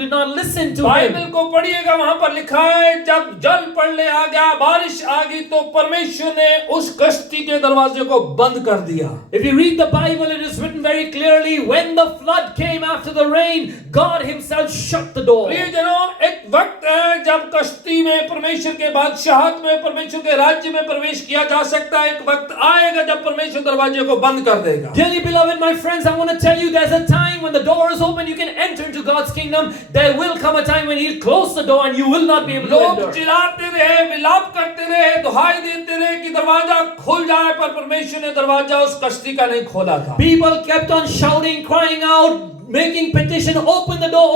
did not listen to him. Bible को पढ़िएगा, वहां पर लिखा है जब जल प्रलय आ गया, बारिश आ गई, तो परमेश्वर ने उस कश्ती के दरवाजे को बंद कर दिया। If you read the Bible, it is written very clearly, when the flood came after the rain, God himself shut the door. प्रियजनों, एक वक्त है जब कश्ती में परमेश्वर के बादशाहत में, परमेश्वर के राज्य में प्रवेश किया जा सकता है। एक वक्त आएगा जब परमेश्वर दरवाजे को बंद कर देगा। Dearly beloved, my friends, I want to tell you there's a time when the door is open, you can enter into God's kingdom. There will come a time when he'll close the door and you will not be able to लोग enter. चिल्लाते रहे, विलाप करते रहे, दुहाई देते रहे कि दरवाजा खुल जाए, पर परमेश्वर ने दरवाजा उस कश्ती का नहीं खोला था। People kept on shouting, crying out, making petition, open the door,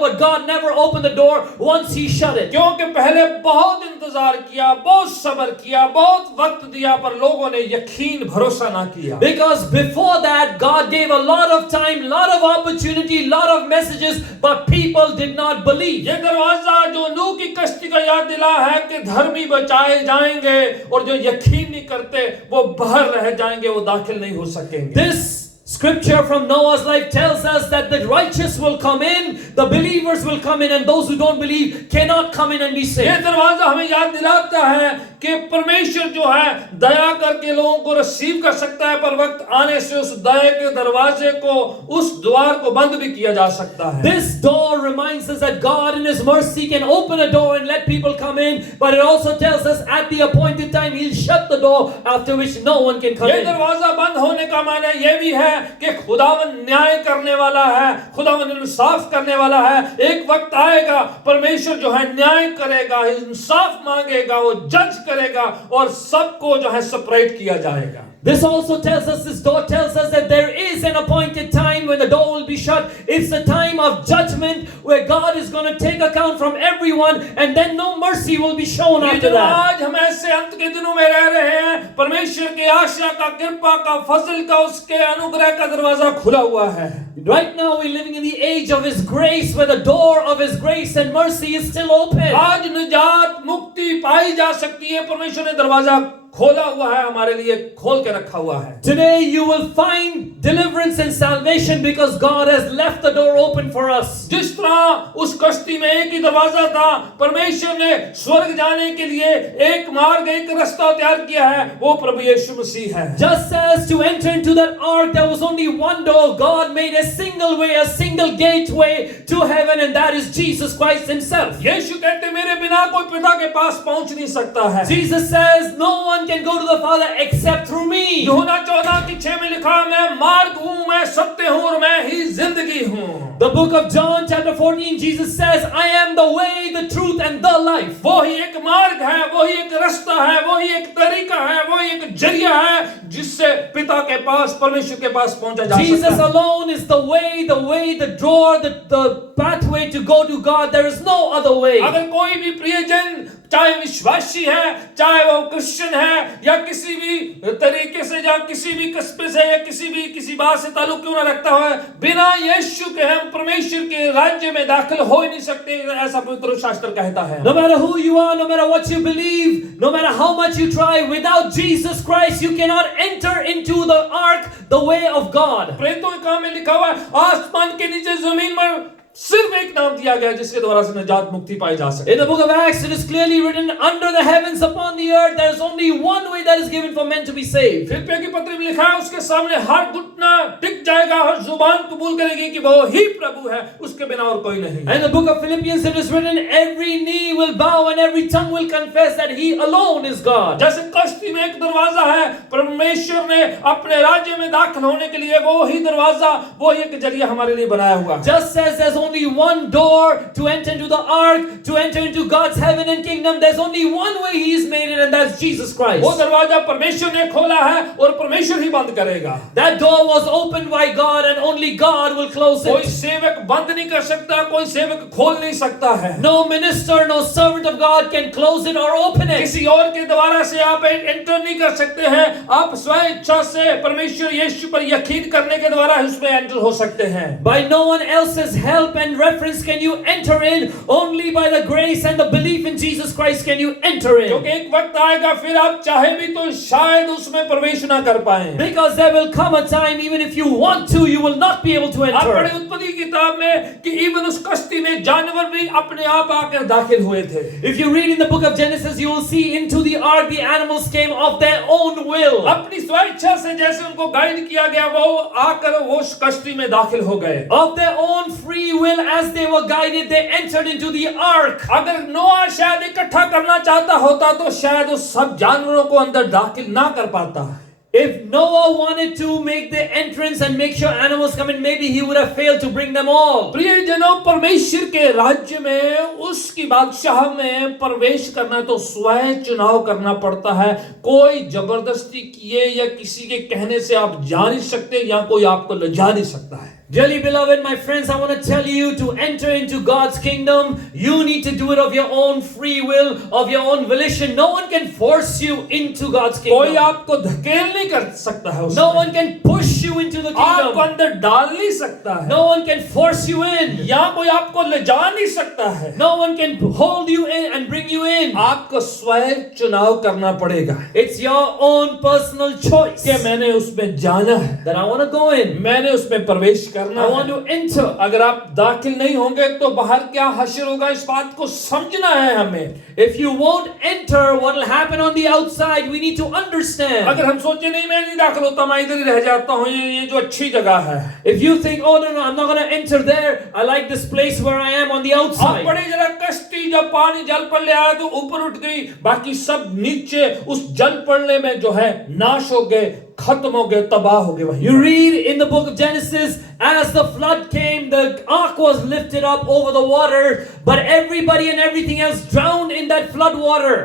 but God never opened the door once he shut it. क्योंकि पहले बहुत इंतजार किया, बहुत सब्र किया, बहुत वक्त दिया, पर लोगों ने यकीन भरोसा ना किया। Because before that, God gave a lot of time, lot of opportunity, lot of messages, but people did not believe. ये दरवाजा जो नूह की कश्ती का याद दिला है कि धर्मी बचाए जाएंगे, और जो यकीन नहीं करते वो बाहर रह जाएंगे, वो दाखिल नहीं हो सकेंगे। This scripture from Noah's life tells us that the righteous will come in, the believers will come in, and those who don't believe cannot come in and be ये saved. दरवाजा हमें याद दिलाता है कि परमेश्वर जो है दया करके लोगों को रिसीव कर सकता है, पर वक्त आने से उस दया के दरवाजे को, उस द्वार को बंद भी किया जा सकता है। This door reminds us that God in his mercy can open a door and let people come in, but it also tells us at the appointed time he'll shut the door, after which no one can come ये in. दरवाजा बंद होने का माने ये भी है कि खुदावन न्याय करने वाला है, खुदावन इंसाफ करने वाला है। एक वक्त आएगा परमेश्वर जो है न्याय करेगा, इंसाफ मांगेगा, वो जज करेगा, और सबको जो है सेपरेट किया जाएगा। This also tells us, this door tells us that there is an appointed time when the door will be shut. It's the time of judgment where God is going to take account from everyone, and then no mercy will be shown after that. आज हम ऐसे अंत के दिनों में रह रहे हैं, परमेश्वर की आशा का, कृपा का, फजल का, उसके अनुग्रह का दरवाजा खुला हुआ है। Right now we're living in the age of his grace, where the door of his grace and mercy is still open. आज निजात मुक्ति पाई जा सकती है, परमेश्वर ने दरवाजा खोला हुआ है, हमारे लिए खोल के रखा हुआ है। Today you will find deliverance and salvation because God has left the door open for us. जिस तरह उस कश्ती में एक ही दरवाजा था, परमेश्वर ने स्वर्ग जाने के लिए एक मार्ग, एक रास्ता तैयार किया है, वो प्रभु यीशु मसीह है। Just as to enter into that ark there was only one door, God made a single way, a single gateway to heaven, and that is Jesus Christ himself. यीशु कहते मेरे बिना कोई पिता के पास पहुंच नहीं सकता है। Jesus says no one can go to the Father except through me. यूहन्ना 14:6 में लिखा, मैं मार्ग हूँ, मैं सत्य हूँ, और मैं ही जिंदगी हूँ। The book of John chapter 14, Jesus says, I am the way, the truth and the life. वो ही एक मार्ग है, वो ही एक रास्ता है, वो ही एक तरीका है, वो ही एक जरिया है जिससे पिता के पास, परमेश्वर के पास पहुंचा जा सकता है। Jesus alone is the way, the door, the pathway to go to God. There is no other way. अगर कोई भी प्रियजन, चाहे विश्वासी है, चाहे वो क्रिश्चियन है, या किसी भी तरीके से, या किसी भी कस्बे से, या किसी बात से ताल्लुक क्यों ना रखता है, बिना यीशु के हम परमेश्वर के राज्य में दाखिल हो ही नहीं सकते, ऐसा पवित्र शास्त्र कहता है। No matter who you are, no matter what you believe, no matter how much you try, without Jesus Christ you cannot enter into the ark, the way of God. प्रेरितों के काम में लिखा हुआ है, आसमान के नीचे जमीन पर सिर्फ एक नाम दिया गया जिसके द्वारा से निजात मुक्ति पाई जा सके। In the book of Acts it is clearly written, under the heavens upon the earth there is only one way that is given for men to be saved. फिलिप्पियों की पत्री में लिखा है, उसके सामने हर घुटना टिक जाएगा, हर जुबान कबूल करेगी कि वो ही प्रभु है, उसके बिना और कोई नहीं। And in the book of Philippians it is written, every knee will bow and every tongue will confess that he alone is God. जैसे कश्ती में एक दरवाजा है, परमेश्वर ने अपने राज्य में दाखिल होने के लिए वो ही दरवाजा, वो ही एक जरिया हमारे लिए बनाया हुआ है। Just as there's only one door to enter into the ark, to enter into God's heaven and kingdom, there's only one way He's made it, and that's Jesus Christ. वो दरवाजा परमेश्वर ने खोला है और परमेश्वर ही बंद करेगा। That door was opened by God and only God will close कोई it. सेवक बंद नहीं कर सकता, कोई सेवक खोल नहीं सकता है। No minister, no servant of God can close it or open it. किसी और के द्वारा से आप एंटर नहीं कर सकते हैं, आप स्वयं इच्छा से परमेश्वर यीशु पर यकीन करने के द्वारा उसमें एंटर हो सकते हैं। By no one else's help help and reference can you enter in. Only by the grace and the belief in Jesus Christ can you enter in. क्योंकि एक वक्त आएगा फिर आप चाहे भी तो शायद उसमें प्रवेश ना कर पाए। Because there will come a time, even if you want to, you will not be able to आप पढ़े enter. उत्पत्ति की किताब में कि इवन उस कश्ती में जानवर भी अपने आप आकर दाखिल हुए थे। If you read in the book of Genesis, you will see into the ark the animals came of their own will. अपनी स्वेच्छा से जैसे उनको गाइड किया गया वो आकर वो उस कश्ती में दाखिल हो गए। Of their own free will, as they were guided, they entered into the ark. अगर नोआ शायद इकट्ठा करना चाहता होता तो शायद उस सब जानवरों को अंदर दाखिल ना कर पाता। If Noah wanted to make the entrance and make sure animals come in, maybe he would have failed to bring them all. प्रियजनों, परमेश्वर के राज्य में उसकी बादशाह में प्रवेश करना तो स्वयं चुनाव करना पड़ता है। कोई जबरदस्ती किए या किसी के कहने से आप जा नहीं सकते या कोई आपको ले जा नहीं सकता है। Dearly beloved, my friends, I want to tell you, to enter into God's kingdom, you need to do it of your own free will, of your own volition. No one can force you into God's कोई kingdom. आपको धकेल नहीं कर सकता है उसमें। No one can push you into the आपको kingdom. अंदर डाल नहीं सकता है। No one can force you in. या कोई आपको ले जा नहीं सकता है। No one can hold you in and bring you in. आपको स्वयं चुनाव करना पड़ेगा It's your own personal choice कि मैंने उसमें जाना है, that I want to go in. मैंने उसमें प्रवेश करना I want है। to enter. अगर आप दाखिल नहीं होंगे तो बाहर क्या हश्र होगा, इस बात को समझना है हमें। If you won't enter, what will happen on the outside? We need to understand. अगर हम सोचे नहीं मैं नहीं दाखिल होता, मैं इधर ही रह जाता हूँ, ये जो अच्छी जगह है। If you think, oh no, I'm not going to enter there. I like this place where I am on the आप outside. बड़े जरा कश्ती जब पानी जल पर ले आया तो ऊपर उठ गई, बाकी सब नीचे उस जल पड़ने में जो है नाश हो गए, खत्म हो गए, तबाह हो गए। वहीं You read in the book of Genesis, as the flood came, the ark was lifted up over the water, but everybody and everything else drowned in that flood water.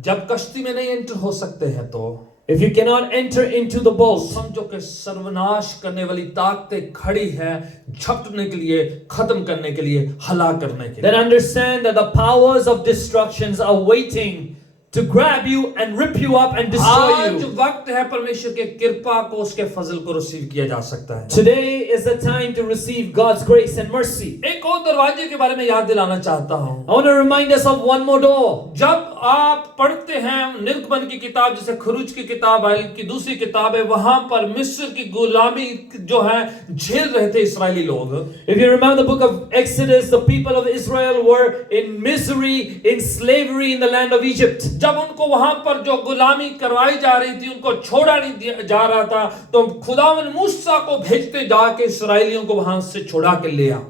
जब कश्ती में नहीं एंटर हो सकते हैं तो If you cannot enter into the boat, समझो कि सर्वनाश करने वाली ताकतें खड़ी है झपटने के लिए, खत्म करने के लिए, हलाक करने के then लिए। understand that the powers of destructions are waiting to grab you and rip you up and destroy आज you. वक्त है परमेश्वर के कृपा को, उसके फजल को रिसीव किया जा सकता है। Today is the time to receive God's grace and mercy. एक और दरवाजे के बारे में याद दिलाना चाहता हूँ। I want to remind us of one more door. जब आप पढ़ते हैं निर्गमन की किताब, जैसे खरूज की किताब है, की दूसरी किताब है, वहां पर मिस्र की गुलामी जो है झेल रहे थे इस्राएली लोग। If you remember the book of Exodus, the people of Israel were in misery, in slavery in the land of Egypt. जब उनको वहां पर जो गुलामी करवाई जा रही थी, उनको छोड़ा नहीं जा रहा था, तो खुदावन मूसा को भेजते जाके इस्राएलियों को वहां से छुड़ा के ले आ।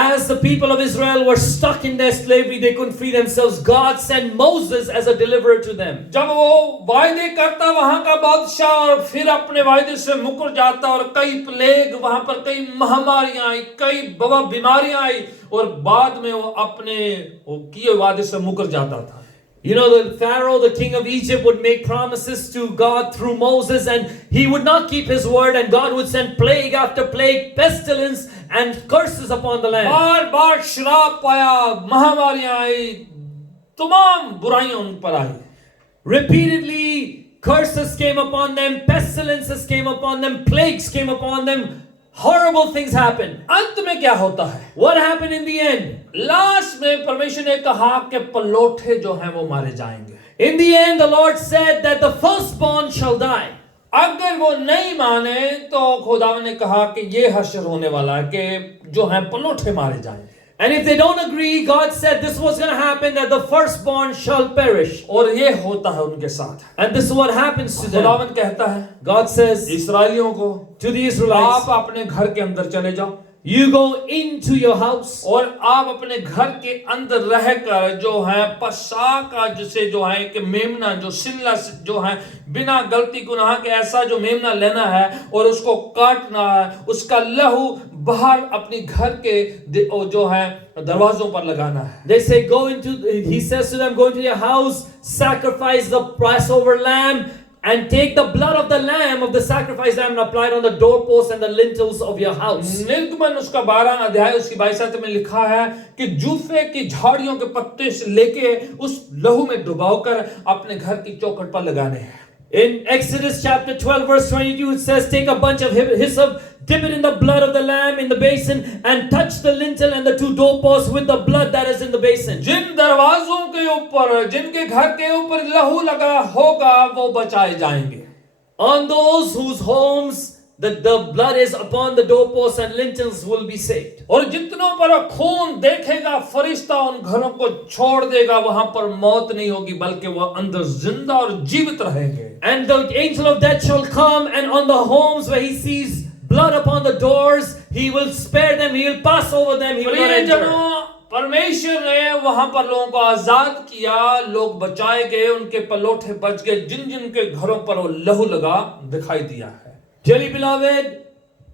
As the people of Israel were stuck in their slavery, they couldn't free themselves. God sent Moses as a deliverer to them. जब वो वायदे करता वहां का बादशाह और फिर अपने वायदे से मुकर जाता और कई प्लेग वहां पर, कई महामारियां आई, कई बवा बीमारियां आई और बाद में वो अपने वो किए वादे से मुकर जाता था। You know, the Pharaoh, the king of Egypt, would make promises to God through Moses, and he would not keep his word, and God would send plague after plague, pestilence and curses upon the land. बार बार श्राप पाया, महामारियां आई, तमाम बुराइयां उन पर आई। Repeatedly, curses came upon them, pestilences came upon them, plagues came upon them. Horrible things happened. अंत में क्या होता है? What happened in the end? Last में परमेश्वर ने कहा कि पलोठे जो हैं वो मारे जाएंगे। In the end, the Lord said that the firstborn shall die. अगर वो नहीं माने तो खुदावन ने कहा कि ये हश्र होने वाला है कि जो हैं पलोठे मारे जाएंगे। And if they don't agree, God said this was going to happen, that the firstborn shall perish. और ये होता है उनके साथ। And this is what happens to them. खुदावन कहता है God says इस्राएलियों को, to the Israelites, आप अपने घर के अंदर चले जाओ you go into your house, और आप अपने घर के अंदर रहकर जो है पसा का जिसे जो है कि मेमना जो सिल्ला जो है बिना गलती गुनाह के ऐसा जो मेमना लेना है और उसको काटना है, उसका लहू बाहर अपनी घर के जो है दरवाजों पर लगाना है। they say go into, he says to them, go into your house, sacrifice the Passover lamb, and take the blood of the lamb, of the sacrificed lamb, and apply it on the doorposts and the lintels of your house. निर्गमन उसका 12 अध्याय उसकी 22 में लिखा है कि जूफे की झाड़ियों के पत्ते से लेके उस लहू में डुबाकर अपने घर की चौखट पर लगाने हैं। In Exodus chapter 12 verse 22 it says, take a bunch of hyssop, dip it in the blood of the lamb in the basin and touch the lintel and the 2 doorposts with the blood that is in the basin. जिन दरवाजों के ऊपर, जिनके घर के ऊपर लहू लगा होगा, वो बचाए जाएंगे. On those whose homes the blood is upon the doorposts and lintels will be saved. और जितनों पर खून देखेगा फरिश्ता उन घरों को छोड़ देगा, वहां पर मौत नहीं होगी बल्कि वह अंदर जिंदा और जीवित रहेंगे. And the angel of death shall come, and on the homes where he sees blood upon the doors, he will spare them, he will pass over them, he will not enter. परमेश्वर ने वहां पर लोगों को आजाद किया, लोग बचाए गए, उनके पलोठे बच गए, जिन जिन के घरों पर वो लहू लगा दिखाई दिया है. Dearly beloved,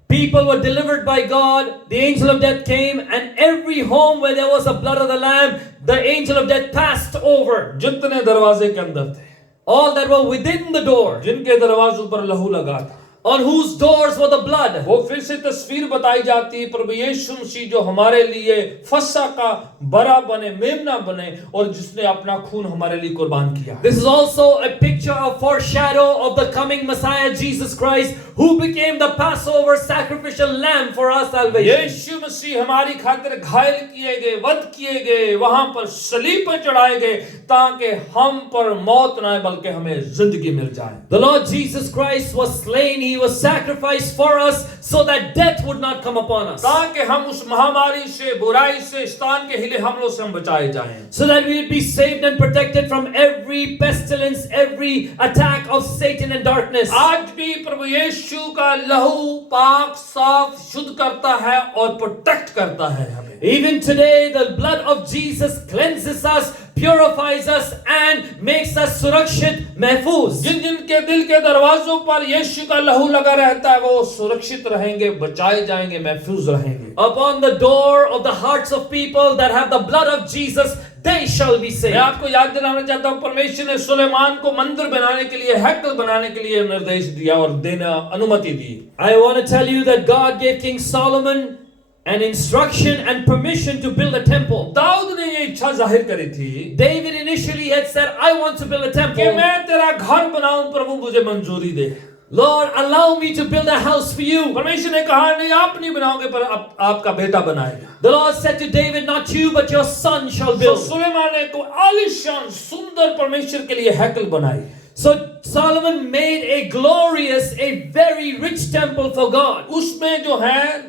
people were delivered by God. The angel of death came, and every home where there was the blood of the lamb, the angel of death passed over. जितने दरवाजे के अंदर थे, all that were within the door, जिनके दरवाजों पर लहू लगा था, on whose doors were the blood. वो फिर से तस्वीर बताई जाती है प्रभु यीशु मसीह जो हमारे लिए फसह का बरा बने, मेमना बने, और जिसने अपना खून हमारे लिए कुर्बान किया. This is also a picture, a foreshadow of the coming Messiah Jesus Christ, who became the Passover sacrificial lamb for our salvation. यीशु मसीह हमारी खातिर घायल किए गए, वध किए गए, वहां पर सलीब पर चढ़ाए गए, ताकि हम पर मौत ना आए बल्कि हमें जिंदगी मिल जाए. The Lord Jesus Christ was slain. He was sacrificed for us so that death would not come upon us. ताकि हम उस महामारी से, बुराई से, शैतान के हिले हमलों से हम बचाए जाएं. So that we would be saved and protected from every pestilence, every attack of Satan and darkness. आज भी प्रभु यीशु का लहू पाक, साफ, शुद्ध करता है और प्रोटेक्ट करता है हमें. Even today, the blood of Jesus cleanses us, purifies us, and makes us सुरक्षित, महफूज. जिन जिन के दिल के दरवाजों पर यीशु का लहू लगा रहता है, वो सुरक्षित रहेंगे, बचाए जाएंगे, महफूज रहेंगे. Upon the door of the hearts of people that have the blood of Jesus, they shall be saved. मैं आपको याद दिलाना चाहता हूँ, परमेश्वर ने सुलेमान को मंदिर बनाने के लिए, हैकल बनाने के लिए निर्देश दिया और देना अनुमति दी. I want to tell you that God gave King Solomon an instruction and permission to build a temple. Dawood ने ये इच्छा जाहिर करी थी. David initially had said, I want to build a कि temple. मैं तेरा घर बनाऊं, प्रभु मुझे मंजूरी दे. Lord, allow me to build a house for you. परमेश्वर ने कहा नहीं, आप नहीं बनाओगे, पर आपका बेटा बनाएगा. The Lord said to David, not you, but your son shall तो build. सुलेमान ने को आलीशान सुंदर परमेश्वर के लिए हैकल बनाई. So Solomon made a glorious, a very rich temple for God. उसमें जो है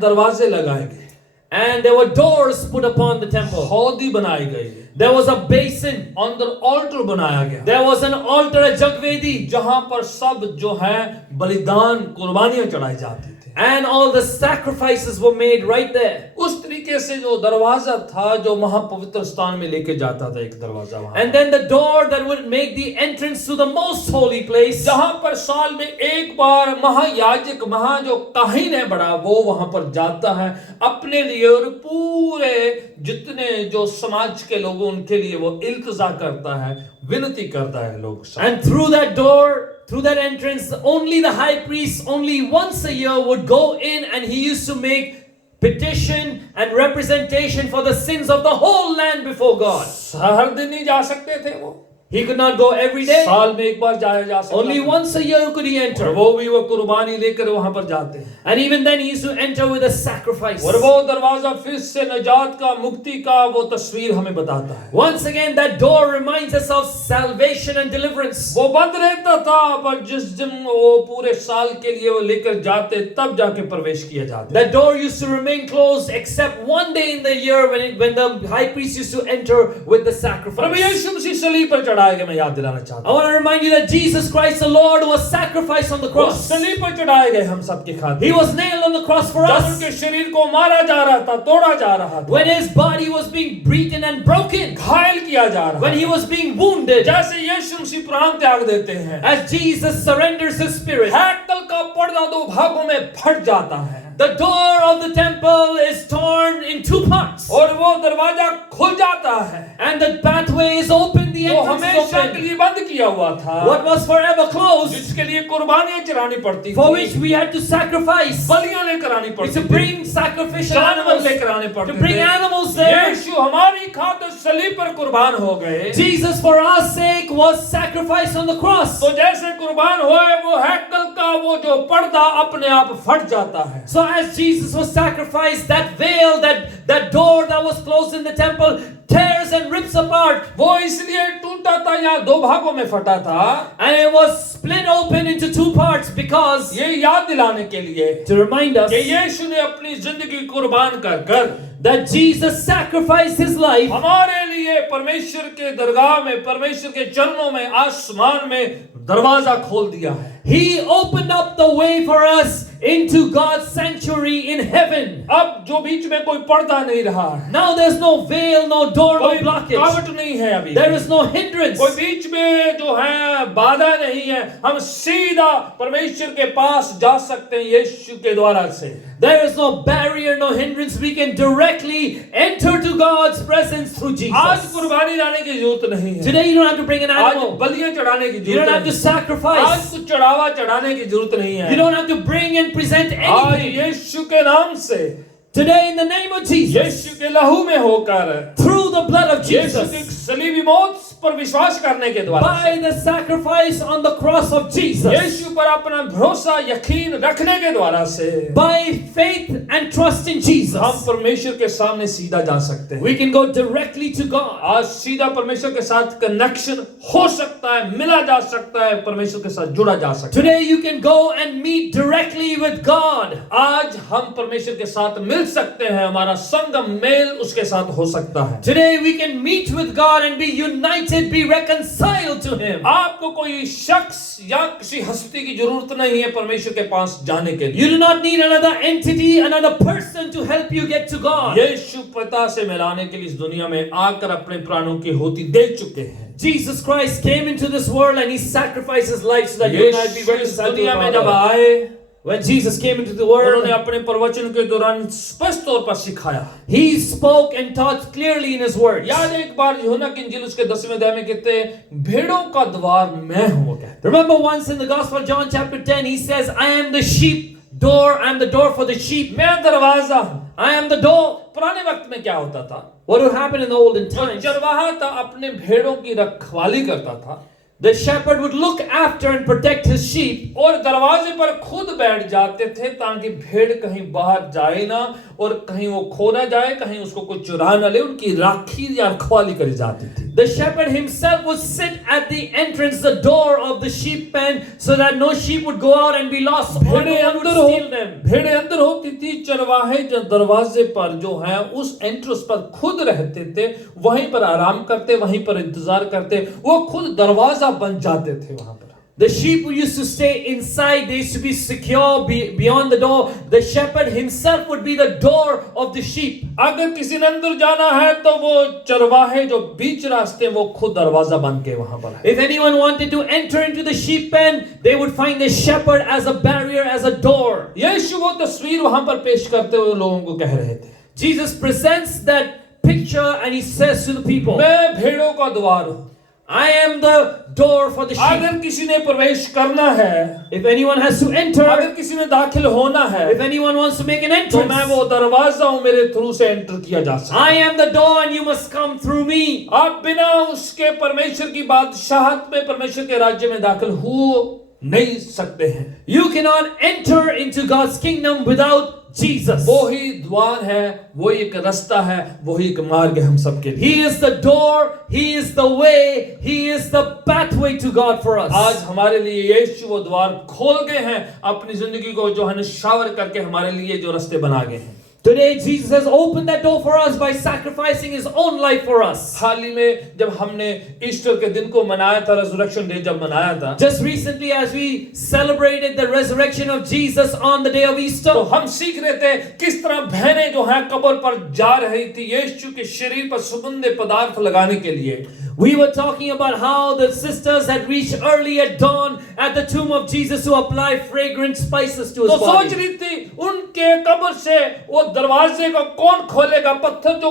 दरवाजे लगाए गए. And there were doors put upon the temple. हौदी बनाई गई. There was a basin. अंदर ऑल्टर बनाया गया. There was an altar, a jagvedi. जहां पर सब जो है बलिदान, कुर्बानियां चढ़ाई जाती थी. And all the sacrifices were made right there. उस तरीके से जो दरवाजा था, जो महापवित्र स्थान में लेके जाता था, एक दरवाजा वहां. And then the door that would make the entrance to the most holy place. जहां पर साल में एक बार महायाजक, जो काहिन है बड़ा, वो वहां पर जाता है अपने लिए और पूरे जितने जो समाज के लोग उनके लिए वो इल्तिजा करता है, विनती करता है लोग. And through that door, through that entrance, only the high priest, only once a year, would go in, and he used to make petition and representation for the sins of the whole land before God. हर दिन नहीं जा सकते थे वो. He could not go every day. साल में एक बार जाया जा सकता. Only once a year could he enter. और वो भी वो कुर्बानी लेकर वहां पर जाते हैं. And even then he used to enter with a sacrifice. और वो दरवाजा फिर से नजात का, मुक्ति का वो तस्वीर हमें बताता है. Once again that door reminds us of salvation and deliverance. वो बंद रहता था, पर जिस दिन वो पूरे साल के लिए वो लेकर जाते, तब जाके प्रवेश किया जाता. That door used to remain closed except one day in the year when the high priest used to enter with the sacrifice. प्रभु यीशु मसीह सलीब पर चढ़ाए गए. मैं याद दिलाना चाहता I want to remind you that Jesus Christ the Lord was sacrificed on the हूं. cross. सलीब पर चढ़ाए गए हम सबके खातिर. He was nailed on the cross for जब us. उनके शरीर को मारा जा रहा था, तोड़ा जा रहा था, When his body was being beaten and broken. घायल किया जा रहा When था, he was being wounded. जैसे यीशु मसीह प्राण त्याग देते हैं, As Jesus surrenders his spirit. हैकल का पर्दा दो भागों में फट जाता है. The door of the temple is torn in two parts. और वो दरवाजा खुल जाता है. And the pathway is open, the वो entrance is हमेशा के open. लिए बंद किया हुआ था, What was forever closed, जिसके लिए कुर्बानियां चढ़ानी पड़ती for थी, which we had to sacrifice, बलियां लेकर आनी to पड़ती थी, bring sacrificial जानवर animals, लेकर आने to पड़ते bring थे. animals there. यीशु हमारी खातिर सलीब पर कुर्बान हो गए, Jesus for our sake was sacrificed on the cross. तो जैसे कुर्बान हुए वो हैकल का वो जो पर्दा अपने आप फट जाता है। So as Jesus was sacrificed, that veil, that door that was closed in the temple tears and rips apart. वो इसलिए टूटा था या दो भागों में फटा था, And it was split open into two parts because ये याद दिलाने के लिए to remind us कि यीशु ने अपनी जिंदगी कुर्बान कर that Jesus sacrificed his life हमारे लिए परमेश्वर के दरगाह में, परमेश्वर के चरणों में, आसमान में दरवाजा खोल दिया है। He opened up the way for us into God's sanctuary in heaven. अब जो बीच में कोई पर्दा नहीं रहा है, Now there's no veil, no door, no कोई blockage. रुकावट नहीं है अभी, There is no hindrance. कोई बीच में जो है बाधा नहीं है, हम सीधा परमेश्वर के पास जा सकते हैं यीशु के द्वारा से। There is no barrier, no hindrance. We can directly enter to God's presence through आज Jesus. कुर्बानी लाने की जरूरत नहीं है, Today you don't have to bring an आज animal. बलियां चढ़ाने की You don't have जरूरत to नहीं है, आज sacrifice. कुछ चढ़ावा चढ़ाने की जरूरत नहीं है। You don't have to bring and present आज anything. यीशु के नाम से, Today in the name of Jesus, यीशु के लहू में होकर, through the blood of यीशु की Jesus, सलीबी मौत पर विश्वास करने के द्वारा, by the sacrifice on the cross of Jesus, यीशु पर अपना भरोसा यकीन रखने के द्वारा से by faith and trust in हम Jesus, परमेश्वर के सामने सीधा जा सकते हैं। we can go directly to God. आज सीधा परमेश्वर के साथ कनेक्शन हो सकता है, मिला जा सकता है, परमेश्वर के साथ जुड़ा जा सकता है। Today you can go and meet directly with God. आज हम परमेश्वर के साथ मिल सकते हैं, हमारा संगम मेल उसके साथ हो सकता है। Today we can meet with God and be united, be reconciled to Him. आपको कोई शख्स या किसी हस्ती की जरूरत नहीं है परमेश्वर के पास जाने के लिए। You do not need another entity, another person to help you get to God. यीशु पिता से मिलाने के लिए इस दुनिया में आकर अपने प्राणों की होती दे चुके हैं। Jesus Christ came into this world and He sacrificed His life so that you and I be यीशु इस reconciled to दुनिया में the जब Father. आए, When Jesus came into the उन्होंने world, अपने प्रवचन के दौरान स्पष्ट तौर पर सिखाया। He spoke and taught clearly in His words. याद है एक बार यूहन्ना की इंजील उसके 10वें अध्याय में कहते हैं, भेड़ों का द्वार मैं हूं, वो कहते हैं। Remember once in the Gospel of John chapter 10, He says, I am the sheep door, I am the door for the sheep. मैं दरवाजा हूं। I am the door. पुराने वक्त में क्या होता था? What would happen in the olden जो times? चरवाहा था अपने भेड़ों की रखवाली करता था The shepherd would look after and protect his sheep. और दरवाजे पर खुद बैठ जाते थे ताकि भेड़ कहीं बाहर जाए ना और कहीं वो खो ना जाए, कहीं उसको कोई चुरा ना ले। उनकी राखी या रखवाली करी जाती थी। The shepherd himself would sit at the entrance, the door of the sheep pen, so that no sheep would go out and be lost or no भेड़े one would अंदर steal them. भेड़े अंदर होती थी, चरवाहे जो दरवाजे पर जो है उस एंट्रेंस पर खुद रहते थे, वहीं पर आराम करते, वहीं पर इंतजार करते, वो खुद दरवाजा बन जाते थे वहां पर। The sheep who used to stay inside, they used to be secure beyond the door. The shepherd himself would be the door of the sheep. अगर किसी ने अंदर जाना है तो वो चरवाहे जो बीच रास्ते वो खुद दरवाजा बन के वहां पर है। If anyone wanted to enter into the sheep pen, they would find the shepherd as a barrier, as a door. यीशु वो तस्वीर वहां पर पेश करते हुए लोगों को कह रहे थे। Jesus presents that picture and He says to the people, मैं भेड़ों का द्वार हूं। I am the door for the sheep. अगर किसी ने प्रवेश करना है, If anyone has to enter, अगर किसी ने दाखिल होना है, if anyone wants to make an तो entrance, मैं वो दरवाजा हूं, मेरे थ्रू से एंटर किया जा सकता I am the door and you must come through me. आप बिना उसके परमेश्वर की बादशाहत में, परमेश्वर के राज्य में दाखिल हो नहीं सकते हैं। You cannot enter into God's kingdom without Jesus. वो ही द्वार है, वो एक रास्ता है, वो ही एक मार्ग है हम सबके लिए। He is the door, He is the way, He is the pathway to God for us. आज हमारे लिए यीशु वो द्वार खोल गए हैं, अपनी जिंदगी को जो है निशावर करके हमारे लिए जो रास्ते बना गए हैं। Today Jesus has opened that door for us by sacrificing His own life for us. हाल ही में जब हमने ईस्टर के दिन को मनाया था, रेजरेक्शन डे जब मनाया था, Just recently as we celebrated the resurrection of Jesus on the day of Easter, तो हम सीख रहे थे किस तरह बहनें जो हैं कब्र पर जा रही थी यीशु के शरीर पर सुगंधित पदार्थ लगाने के लिए। we were talking about how the sisters had reached early at dawn at the tomb of Jesus to apply fragrant spices to His तो सोच body. रही थी उनके कब्र से वो दरवाजे को कौन खोलेगा, पत्थर जो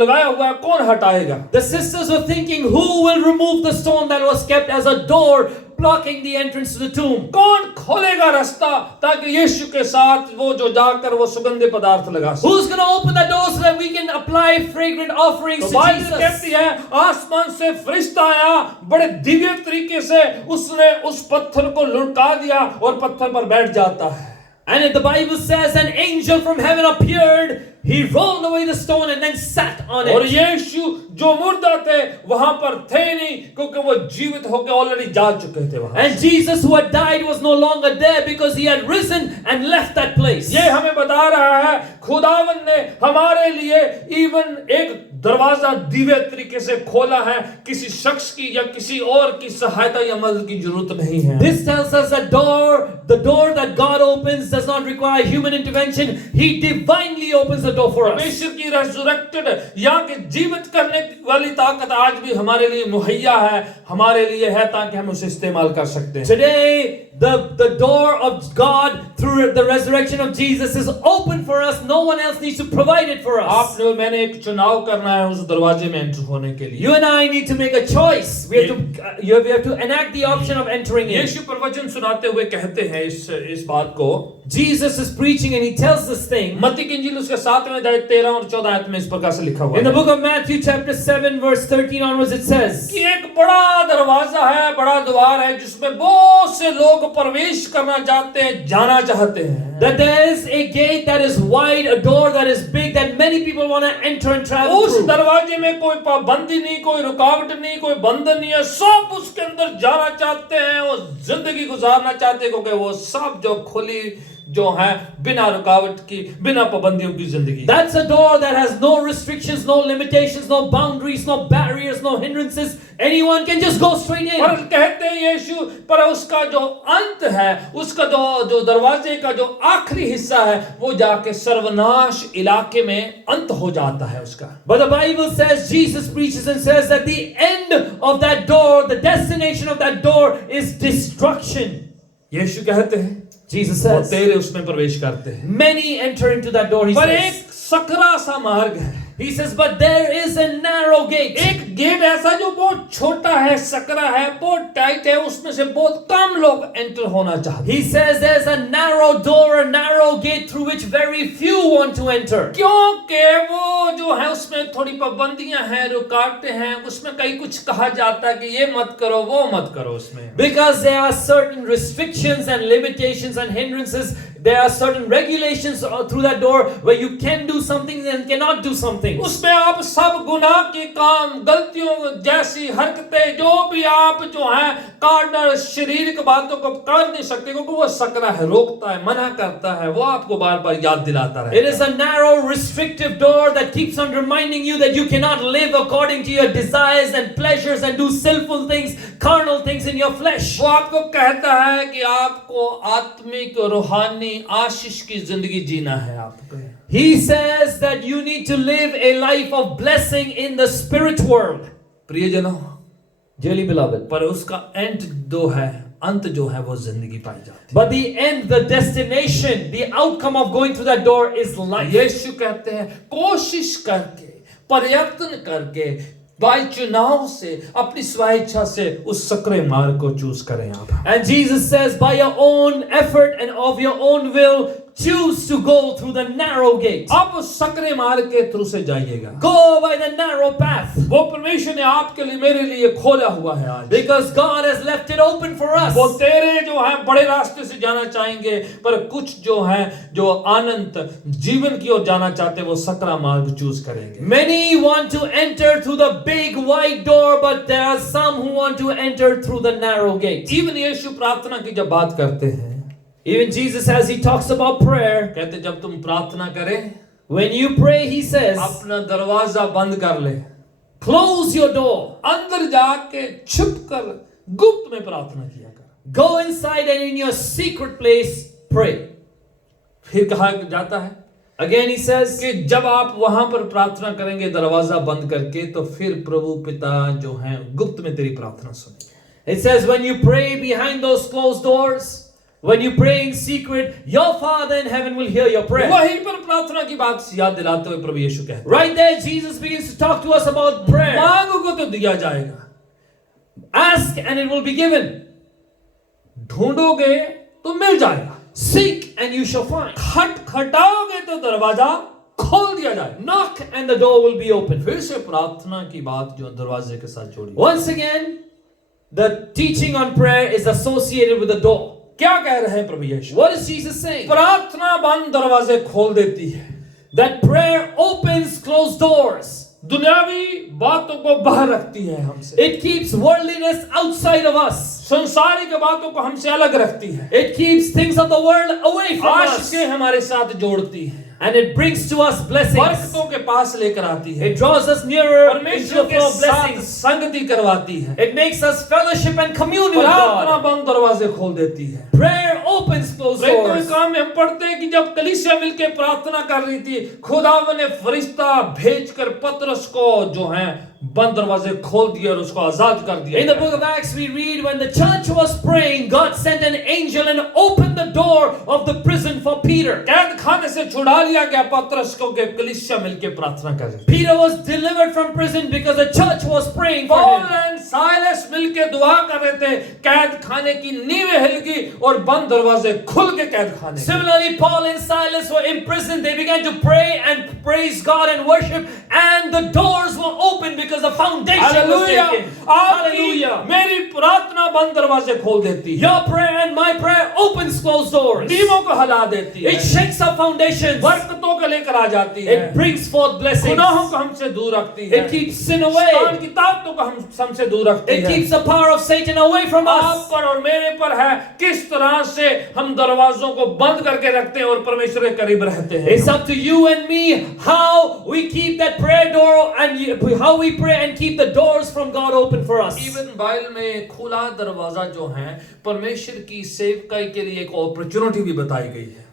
लगाया हुआ है कौन हटाएगा। The sisters were thinking, who will remove the stone that was kept as a door blocking the entrance to the tomb? कौन खोलेगा रास्ता ताकि यीशु के साथ वो जो जाकर वो सुगंधित पदार्थ लगा सके? Who's going to open the door so that we can apply fragrant offerings तो to बाइबल Jesus? कहती है आसमान से फरिश्ता आया, बड़े दिव्य तरीके से उसने उस पत्थर को लुढ़का दिया और पत्थर पर बैठ जाता है। And if the Bible says an angel from heaven appeared, he rolled away the stone and then sat on और it. यीशु जो मुर्दा थे वहां पर थे नहीं, क्योंकि वो जीवित होकर ऑलरेडी जा चुके थे वहां। And Jesus who had died was no longer there because he had risen and left that place. ये हमें बता रहा है खुदावन ने हमारे लिए इवन एक दरवाजा दिव्य तरीके से खोला है, किसी शख्स की या किसी और की सहायता या मदद की जरूरत नहीं है। This tells us that the door that God opens does not require human intervention. He divinely opens the door for us. परमेश्वर की resurrected या कि जीवित करने वाली ताकत आज भी हमारे लिए मुहैया है, हमारे लिए है ताकि हम उसे इस्तेमाल कर सकते हैं। Today, the door of God through the resurrection of Jesus is open for us. No one else needs to provide it for us. आपने और मैंने एक चुनाव करना है उस दरवाजे में एंटर होने के लिए। You and I need to make a choice. We have to enact the option of entering in. यीशु प्रवचन सुनाते हुए कहते हैं इस बात को। Jesus is preaching and he tells this thing. मत्ती की इंजील उसके 7वें अध्याय 13 और 14 आयत में इस प्रकार से लिखा हुआ In the है book of Matthew chapter 7 verse 13 onwards it says कि एक बड़ा दरवाजा है, बड़ा द्वार है जिसमें बहुत से लोग प्रवेश करना चाहते हैं, जाना चाहते हैं। that there is a gate that is wide, a door that is big, that many people want to enter and travel उस through. दरवाजे में कोई पाबंदी नहीं, कोई रुकावट नहीं, कोई बंधन नहीं है, सब उसके अंदर जाना चाहते हैं और जिंदगी गुजारना चाहते हैं, क्योंकि वो सब जो खुली जो है बिना रुकावट की, बिना पाबंदियों की जिंदगी। That's a door that has no restrictions, no limitations, no boundaries, no barriers, no hindrances. Anyone can just go straight in. और कहते हैं यीशु, पर उसका जो अंत है, उसका जो दरवाजे का जो आखिरी हिस्सा है, वो जाके सर्वनाश इलाके में अंत हो जाता है उसका। But the Bible says, Jesus preaches and says that the end of that door, the destination of that door is destruction. यीशु कहते हैं Jesus वो says, तेरे उसमें प्रवेश करते हैं, many enter into that door, he पर says. एक सकरा सा मार्ग है। He says, but there is a narrow gate. एक गेट ऐसा जो बहुत छोटा है, सकरा है, बहुत टाइट है, उसमें से बहुत कम लोग एंटर होना चाहते हैं। He says there's a narrow door, a narrow gate through which very few want to enter. क्योंकि वो जो है उसमें थोड़ी पाबंदियां हैं, रुकावटें हैं, उसमें कहीं कुछ कहा जाता है कि ये मत करो, वो मत करो उसमें। Because there are certain restrictions and limitations and hindrances. There are certain regulations through that door where you can do something and cannot do something. उसमें आप सब गुनाह के काम, गलतियों जैसी हरकतें, जो भी आप जो है कार्नल शारीरिक बातों को कर नहीं सकते, क्योंकि वो सकरा है, रोकता है, मना करता है, वो आपको बार बार याद दिलाता रहता है। It is a narrow, restrictive door that keeps on reminding you that you cannot live according to your desires and pleasures and do sinful things, carnal things in your flesh. वो आपको कहता है कि आपको आत्मिक रूहानी आशीष की जिंदगी जीना है आपको। He says that you need to live a life of blessing in the spirit world. प्रियजनों, Dearly beloved. पर उसका एंड जो है, अंत जो है, वो जिंदगी पाई जाती है। But the end, the destination, the outcome of going through that door is life. यीशु कहते हैं कोशिश करके, प्रयत्न करके, बाई चुनाव से, अपनी स्वेच्छा से उस सकरे मार्ग को चूज करें आप। And Jesus says, by your own effort and of your own will, choose to go through the narrow gate. आप उस सकरे मार्ग के थ्रू से जाइएगा। Go by the narrow path. वो परमेश्वर ने आपके लिए, मेरे लिए खोला हुआ है आज। Because God has left it open for us. वो तेरे जो है बड़े रास्ते से जाना चाहेंगे, पर कुछ जो है जो आनंद जीवन की ओर जाना चाहते हैं, वो सकरा मार्ग चूज करेंगे। Many want to enter through the big wide door, but there are some who want to enter through the narrow gate. Even यीशु प्रार्थना की जब बात करते हैं, Even Jesus, as he talks about prayer, कहते जब तुम प्रार्थना करें, when you pray, he says, अपना दरवाजा बंद कर ले, close your door. अंदर जाके छुप कर गुप्त में प्रार्थना किया कर। Go inside and in your secret place, pray. फिर कहा जाता है Again, he says, कि जब आप वहां पर प्रार्थना करेंगे दरवाजा बंद करके, तो फिर प्रभु पिता जो है गुप्त में तेरी प्रार्थना सुनेंगे। it says, when you pray behind those closed doors, when you pray in secret, your Father in heaven will hear your prayer. वहीं पर प्रार्थना की बात याद दिलाते हुए प्रभु यीशु कहते हैं, Right there, Jesus begins to talk to us about prayer. मांगो को तो दिया जाएगा, Ask and it will be given. ढूंढोगे तो मिल जाएगा, Seek and you shall find. खटखटाओगे तो दरवाजा खोल दिया जाएगा। Knock and the door will be open. फिर से प्रार्थना की बात जो दरवाजे के साथ जोड़ी। Once again, the teaching on prayer is associated with the door. क्या कह रहे हैं प्रभु यीशु? What is Jesus saying? प्रार्थना बंद दरवाजे खोल देती है, That prayer opens closed doors. दुनियावी बातों को बाहर रखती है हमसे, It keeps worldliness outside of us. संसारिक बातों को हमसे अलग रखती है, It keeps things of the world away from us. आशीष हमारे साथ जोड़ती है, And it brings to us blessings. बरकतों के पास लेकर आती है, It draws us nearer into परमेश्वर the के flow of साथ blessings. संगति करवाती है, It makes us fellowship and commune with प्रार्थना God. बंद दरवाजे खोल देती है। Prayer opens closed प्रेरितों doors. के काम में हम पढ़ते हैं कि जब कलीसिया मिलकर प्रार्थना कर रही थी, खुदावन ने फरिश्ता भेजकर पतरस को जो है बंद दरवाजे खोल दिए और उसको आजाद कर दिया। In the book of Acts, we read when the church was praying, God sent an angel and opened the door of the prison for Peter. कैद खाने से छुड़ा लिया गया पतरस को कि कलीसिया मिलकर प्रार्थना कर रही। Peter was delivered from prison because the church was praying for Paul him. And Silas मिलकर दुआ कर रहे थे, कैद खाने की नींवें हिल गई और बंद दरवाजे खुल के कैद खाने। Similarly, Paul and Silas were imprisoned. They began to pray and praise God and worship, and the doors were open because the foundation was hallelujah, taken. आपकी Hallelujah. मेरी प्रार्थना बंद दरवाजे खोल देती है, Your prayer and my prayer opens closed doors. नींवों को हिला देती है, It shakes up foundations. बरकतों को लेकर आ जाती है, It brings forth blessings. गुनाहों को हमसे दूर रखती है, It keeps sin away. शैतान की ताकतों को हमसे दूर रखती It है। keeps the power of Satan away from आप us. पर और मेरे पर है किस तरह से हम दरवाजों को बंद करके रखते हैं और परमेश्वर के करीब रहते हैं। It's up to you and me how we keep that prayer door and how we pray and keep the doors from God open for us. Even Bible में खुला दरवाजा जो है परमेश्वर की सेवकाई के लिए एक अपॉर्चुनिटी भी बताई गई है।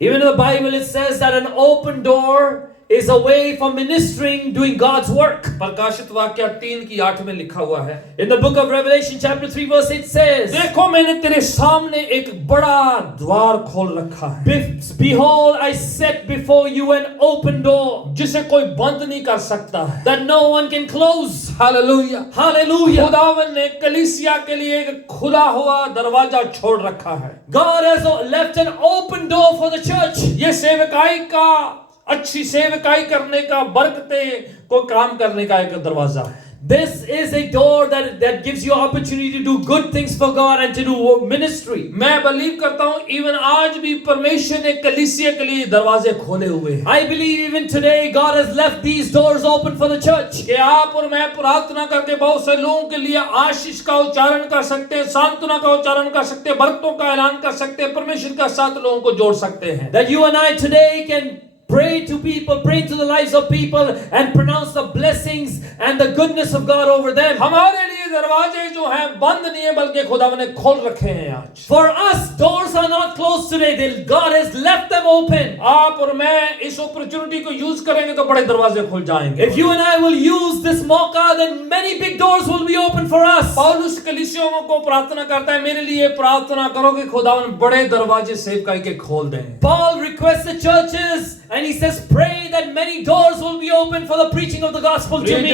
Even in the Bible it says that an open door is a way for ministering, doing God's work. प्रकाशित वाक्य 3:8 में लिखा हुआ है, In the book of Revelation chapter 3 verse 8 says, देखो मैंने तेरे सामने एक बड़ा द्वार खोल रखा है, Behold, I set before you an open door जिसे कोई बंद नहीं कर सकता है। that no one can close. Hallelujah, Hallelujah. खुदावन ने कलीसिया के लिए एक खुला हुआ दरवाजा छोड़ रखा है। God has left an open door for the church. ये सेवकाई का, अच्छी सेवकाई करने का, बरकतें को काम करने का एक दरवाजा है। This is a door that gives you opportunity to do good things for God and to do ministry. मैं बिलीव करता हूँ इवन आज भी परमेश्वर ने कलीसिया के लिए दरवाजे खोले हुए हैं। I believe even today God has left these doors open for the church. कि आप और मैं प्रार्थना करके बहुत से लोगों के लिए आशीष का उच्चारण कर सकते हैं, सांत्वना का उच्चारण कर सकते हैं, बरकतों का ऐलान कर सकते हैं, परमेश्वर के साथ लोगों को जोड़ सकते हैं। That you and I today can pray to people, pray to the lives of people and pronounce the blessings and the goodness of God over them. हमारे लिए दरवाजे जो हैं बंद नहीं है बल्कि खुदावन ने खोल रखे हैं आज। For us, doors are not closed today. God has left them open. आप और मैं इस अपॉर्चुनिटी को यूज करेंगे तो बड़े दरवाजे खुल जाएंगे। If you and I will use this mauka, then many big doors will be open for us. पौलुस कलीसियाओं को प्रार्थना करता है, मेरे लिए प्रार्थना करो कि खुदावन बड़े दरवाजे सेवकाई के खोल दें। Paul requests the churches and he says, pray that many doors will be open for the preaching of the gospel to me.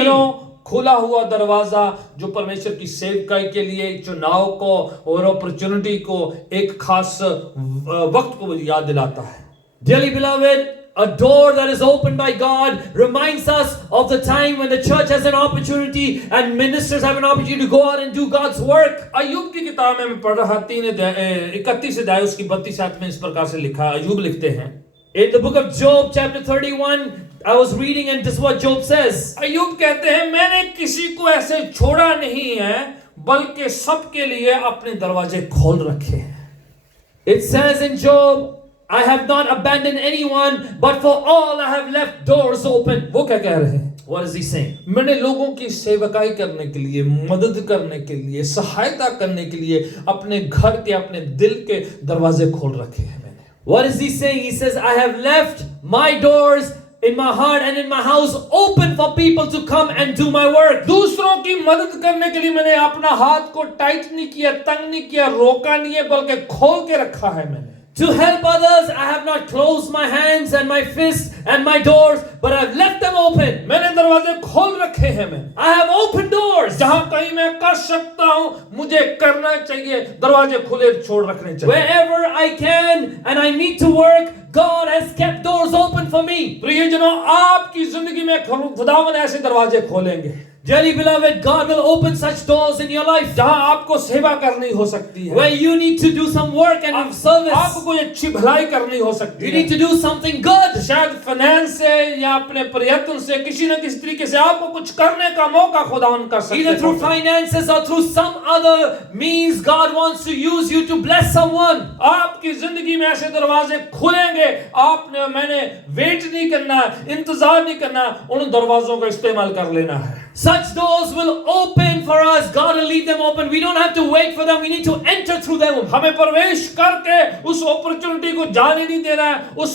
खुला हुआ दरवाजा जो परमेश्वर की सेवकाई के लिए चुनाव को और अपॉर्चुनिटी को एक खास वक्त को याद दिलाता है। Dearly beloved, a door that is opened by God reminds us of the time when the church has an opportunity and ministers have an opportunity to go out and do God's work. अय्यूब की किताब में मैं पढ़ रहा 31 अध्याय उसकी 32 आयत में इस प्रकार से लिखा है। अय्यूब लिखते हैं, In the book of Job chapter 31, I was reading and this is what Job says. अय्यूब कहते हैं, मैंने किसी को ऐसे छोड़ा नहीं है बल्कि सबके लिए अपने दरवाजे खोल रखे हैं। It says in Job, I have not abandoned anyone, but for all I have left doors open. वो क्या कह रहे हैं? What is he saying? मैंने लोगों की सेवकाई करने के लिए, मदद करने के लिए, सहायता करने के लिए अपने घर के, अपने दिल के दरवाजे खोल रखे हैं मैंने। What is he saying? He says, I have left my doors in my heart and in my house open for people to come and do my work. दूसरों की मदद करने के लिए मैंने अपना हाथ को टाइट नहीं किया, तंग नहीं किया, रोका नहीं है, बल्कि खोल के रखा है मैंने। To help others, I have not closed my hands and my fists and my doors, but I've left them open. मैंने दरवाजे खोल रखे हैं मैंने। I have opened doors. जहां कहीं मैं कर सकता हूं मुझे करना चाहिए, दरवाजे खुले छोड़ रखने चाहिए। Wherever I can and I need to work, God has kept doors open for me. प्रियजनों, आपकी जिंदगी में खुदावन ऐसे दरवाजे खोलेंगे Dearly beloved, God will open such doors in your life जहां आपको सेवा करनी हो सकती है, where you need to do some work and आपको service. कोई अच्छी भलाई करनी हो सकती You है। need to do something good. शायद फाइनेंस से या अपने प्रयत्न से किसी न किसी तरीके से आपको कुछ करने का मौका खुदावन कर सकते Either through हैं। finances or through some other means, God wants to use you to bless someone. आपकी जिंदगी में ऐसे दरवाजे खुलेंगे, आपने मैंने वेट नहीं करना, इंतजार नहीं करना, उन दरवाजों का इस्तेमाल कर लेना है। Such doors will open for us. God will leave them open. We don't have to wait for them. We need to enter through them. हमें प्रवेश करके उस अपॉर्चुनिटी को जाने नहीं देना है, उस